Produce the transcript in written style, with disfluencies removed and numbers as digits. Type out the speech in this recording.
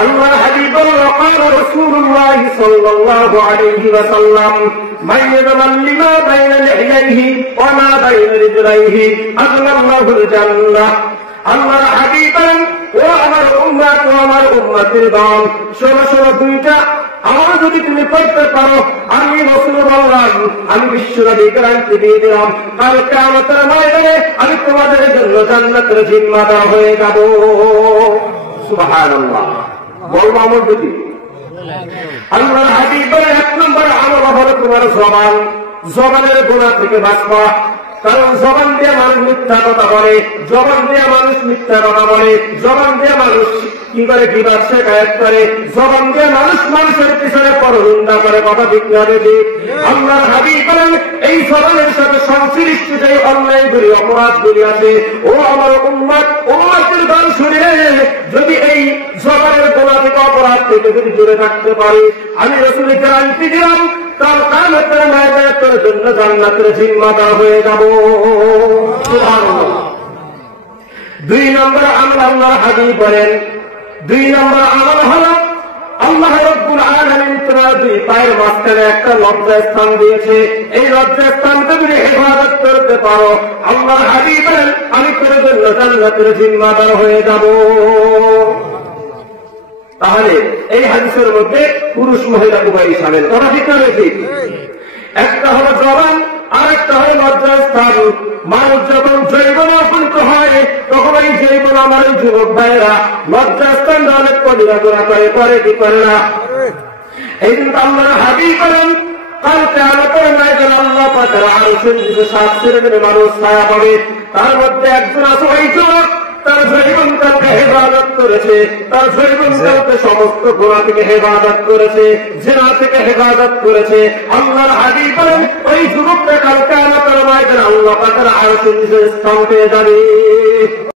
আল্লাহর হাবিব বলেন وقال رسول الله صلى الله عليه وسلم من يتولى ما بين لحييه وما بين رجليه أدخل الله الجنة আল্লাহর হাবিব বলেন ও আমার উম্মত ও আমার উম্মতের দল শোনো দুইটা আমার যদি তুমি পড়তে পারো আমি রাসূল বললাম আমি বিশ্বনবী গ্যারান্টি দিয়ে দিলাম কাল কিয়ামতের ময়দানে আমি তোমাদের জন্য জান্নাতের জিম্মাদার হয়ে যাব সুবহানাল্লাহ বলবো আমার যদি আল্লাহর হাবিব বলেন এক নম্বর আমল হলো তোমার জবানের গুনাহ থেকে বাঁচবা কারণ জবান দিয়ে মানুষ মিথ্যা কথা বলে, জবান দিয়ে মানুষ মিথ্যা কথা বলে, জবান দিয়ে মানুষ কি করে বিবাদ শেখায়ত করে, জবান দিয়ে মানুষ মানুষের পিছনে পরনিন্দা করে, কথা ঠিক না বেশি। আল্লাহর হাবিব বলেন এই জবানের সাথে সংশ্লিষ্ট যে অন্যায়গুলি অপরাধগুলি আছে ও আমার উম্মত উম্মতের দল শুনে যদি এই জবানের গুনাহ থেকে অপরাধ থেকে যদি দূরে থাকতে পারে আমি রাসূল গ্যারান্টি দিলাম কাল কিয়ামতের ময়দানে তোর জন্য জান্নাতের জিম্মাদার হয়ে যাব সুবহানাল্লাহ। দুই নম্বর আমল আল্লাহর হাবিব বলেন দুই নম্বর আমল হলো আল্লাহ রাব্বুল আলামিন তোমার দুই পায়ের মাঝখানে একটা লজ্জা স্থান দিয়েছে, এই লজ্জা স্থানকে তুমি ইবাদত করতে পারো আল্লাহর হাবিব বলেন আমি তোর জন্য জান্নাতের জিম্মাদার হয়ে যাব। তাহলে এই হাদিসের মধ্যে পুরুষ মহিলা উভয়ই শামিল, কথা ঠিক না বেশি? একটা হলো জবান আর একটা হলো লজ্জাস্থান। মানুষ যখন জৈবনা উপনীত হয় তখন এই জৈবনা আমার এই যুবক ভাইয়েরা লজ্জাস্থান অনেক পরিণাগোনা করে কি করে না? এই জন্য আল্লাহর হাবিব করেন কাল কিয়ামতের ময়দানে আল্লাহ পাকের আরশের নিচে 7 শ্রেণীর মানুষ ছায়া পাবে, তার মধ্যে একজন আছে ওই যুবক তার জীবনকালকে হেফাজত করেছে, তার জীবনকালকে সমস্ত গুনাহ থেকে হেফাজত করেছে, জিনা থেকে হেফাজত করেছে। আল্লাহর হাবিব বলেন ওই যুবকটা কাল কিয়ামতের ময়দানে আল্লাহ পাকের আরশের নিচে স্থান পেয়ে যাবে।